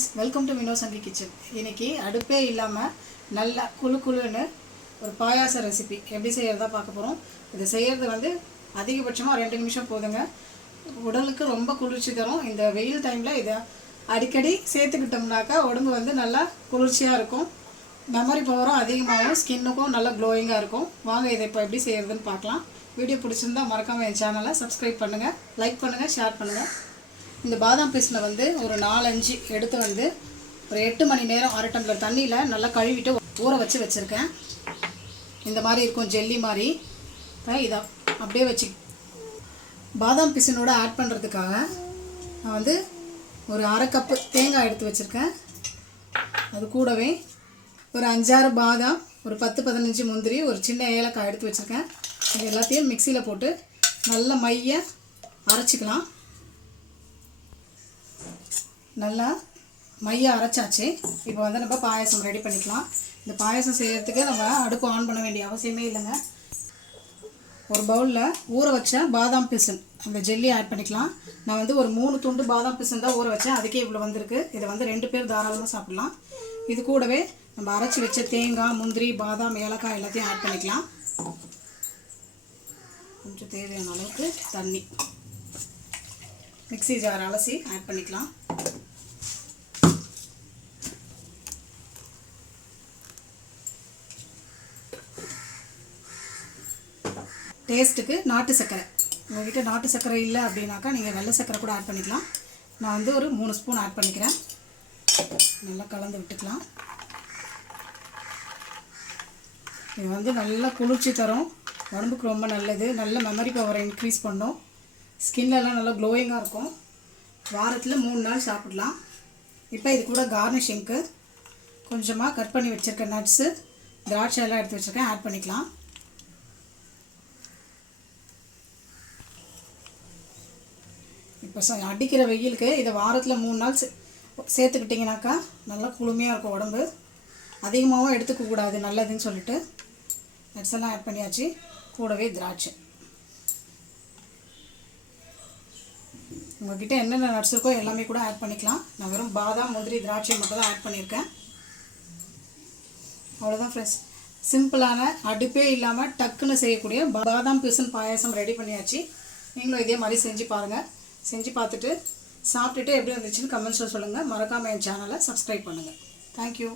Friends welcome to Vino Sangi kitchen இன்னைக்கு அடுப்பே இல்லாமல் நல்லா குழு குழுன்னு ஒரு பாயாச ரெசிபி எப்படி செய்கிறதா பார்க்க போகிறோம் இது செய்கிறது வந்து அதிகபட்சமாக ரெண்டு நிமிஷம் போதுங்க. உடலுக்கு ரொம்ப குளிர்ச்சி தரும். இந்த வெயில் டைமில் இதை அடிக்கடி சேர்த்துக்கிட்டோம்னாக்கா உடம்பு வந்து நல்லா குளிர்ச்சியாக இருக்கும். மெமரி பவரும் அதிகமாகும் ஸ்கின்னுக்கும் நல்லா க்ளோயிங்காக இருக்கும். வாங்க இதை இப்போ எப்படி செய்கிறதுன்னு பார்க்கலாம். வீடியோ பிடிச்சிருந்தா மறக்காமல் என் சேனலை சப்ஸ்கிரைப் பண்ணுங்கள் லைக் பண்ணுங்கள் ஷேர் பண்ணுங்கள் இந்த பாதாம் பீஸில் வந்து ஒரு நாலஞ்சு எடுத்து வந்து ஒரு எட்டு மணி நேரம் அரை டம்ளர் தண்ணியில் நல்லா கழுவிட்டு ஊற வச்சு வச்சுருக்கேன். இந்த மாதிரி இருக்கும் ஜெல்லி மாதிரி. இப்போ இதை அப்படியே வச்சு பாதாம் பிசினோட ஆட் பண்ணுறதுக்காக நான் வந்து ஒரு அரை கப்பு தேங்காய் எடுத்து வச்சுருக்கேன். அது கூடவே ஒரு அஞ்சாறு பாதாம் ஒரு பத்து பதினஞ்சு முந்திரி ஒரு சின்ன ஏலக்காய் எடுத்து வச்சுருக்கேன். இது எல்லாத்தையும் மிக்சியில் போட்டு நல்லா மைய அரைச்சிக்கலாம். நல்லா மையம் அரைச்சாச்சு. இப்போ வந்து நம்ம பாயாசம் ரெடி பண்ணிக்கலாம். இந்த பாயாசம் செய்கிறதுக்கு நம்ம அடுப்பு ஆன் பண்ண வேண்டிய அவசியமே இல்லைங்க. ஒரு பவுலில் ஊற வச்ச பாதாம் பிசன். அந்த ஜெல்லி ஆட் பண்ணிக்கலாம். நான் வந்து ஒரு மூணு துண்டு பாதாம் பிசன் தான் ஊற வச்சேன். அதுக்கே இவ்வளோ வந்திருக்கு. இதை வந்து ரெண்டு பேர் தாராளமாக சாப்பிடலாம். இது கூடவே நம்ம அரைச்சி வச்ச தேங்காய் முந்திரி பாதாம் ஏலக்காய் எல்லாத்தையும் ஆட் பண்ணிக்கலாம். கொஞ்சம் தேவையான அளவுக்கு தண்ணி. மிக்ஸி ஜார் அலசி ஆட் பண்ணிக்கலாம். டேஸ்ட்டுக்கு நாட்டு சர்க்கரை. உங்கள்கிட்ட நாட்டு சர்க்கரை இல்லை அப்படின்னாக்கா நீங்கள் வெள்ளை சர்க்கரை கூட ஆட் பண்ணிக்கலாம். நான் வந்து ஒரு மூணு ஸ்பூன் ஆட் பண்ணிக்கிறேன். நல்லா கலந்து விட்டுக்கலாம். இது வந்து நல்லா குளிர்ச்சி தரும். உடம்புக்கு ரொம்ப நல்லது. நல்ல மெமரி பவரை இன்க்ரீஸ் பண்ணும். ஸ்கின்லலாம் நல்லா க்ளோயிங்காக இருக்கும். வாரத்தில் மூணு நாள் சாப்பிடலாம். இப்போ இது கூட கார்னிஷிங்க்கு கொஞ்சமாக கட் பண்ணி வச்சுருக்க நட்ஸு திராட்சை எல்லாம் எடுத்து வச்சுருக்கேன். ஆட் பண்ணிக்கலாம். இப்போ ச அடிக்கிற வெயிலுக்கு இதை வாரத்தில் மூணு நாள் சே சேர்த்துக்கிட்டிங்கனாக்கா நல்லா குளுமையாக இருக்கும் உடம்பு. அதிகமாகவும் எடுத்துக்க கூடாது நல்லதுன்னு சொல்லிட்டு. நட்ஸ் எல்லாம் ஆட் பண்ணியாச்சு. கூடவே திராட்சை. உங்கள்கிட்ட என்னென்ன நட்ஸ் இருக்கோ எல்லாமே கூட ஆட் பண்ணிக்கலாம். நான் வெறும் பாதாம் முந்திரி திராட்சை மட்டும் தான் ஆட் பண்ணியிருக்கேன். அவ்வளோதான் ஃப்ரெண்ட்ஸ் சிம்பிளான அடுப்பே இல்லாமல் டக்குன்னு செய்யக்கூடிய பாதாம் பிசன் பாயாசம் ரெடி பண்ணியாச்சு. நீங்களும் இதே மாதிரி செஞ்சு பாருங்கள் செஞ்சு பார்த்துட்டு சாப்பிட்டுட்டு எப்படி இருந்துச்சுன்னு கமெண்ட்ஸில் சொல்லுங்கள் மறக்காமல் என் சேனலை சப்ஸ்கிரைப் பண்ணுங்கள் தேங்க்யூ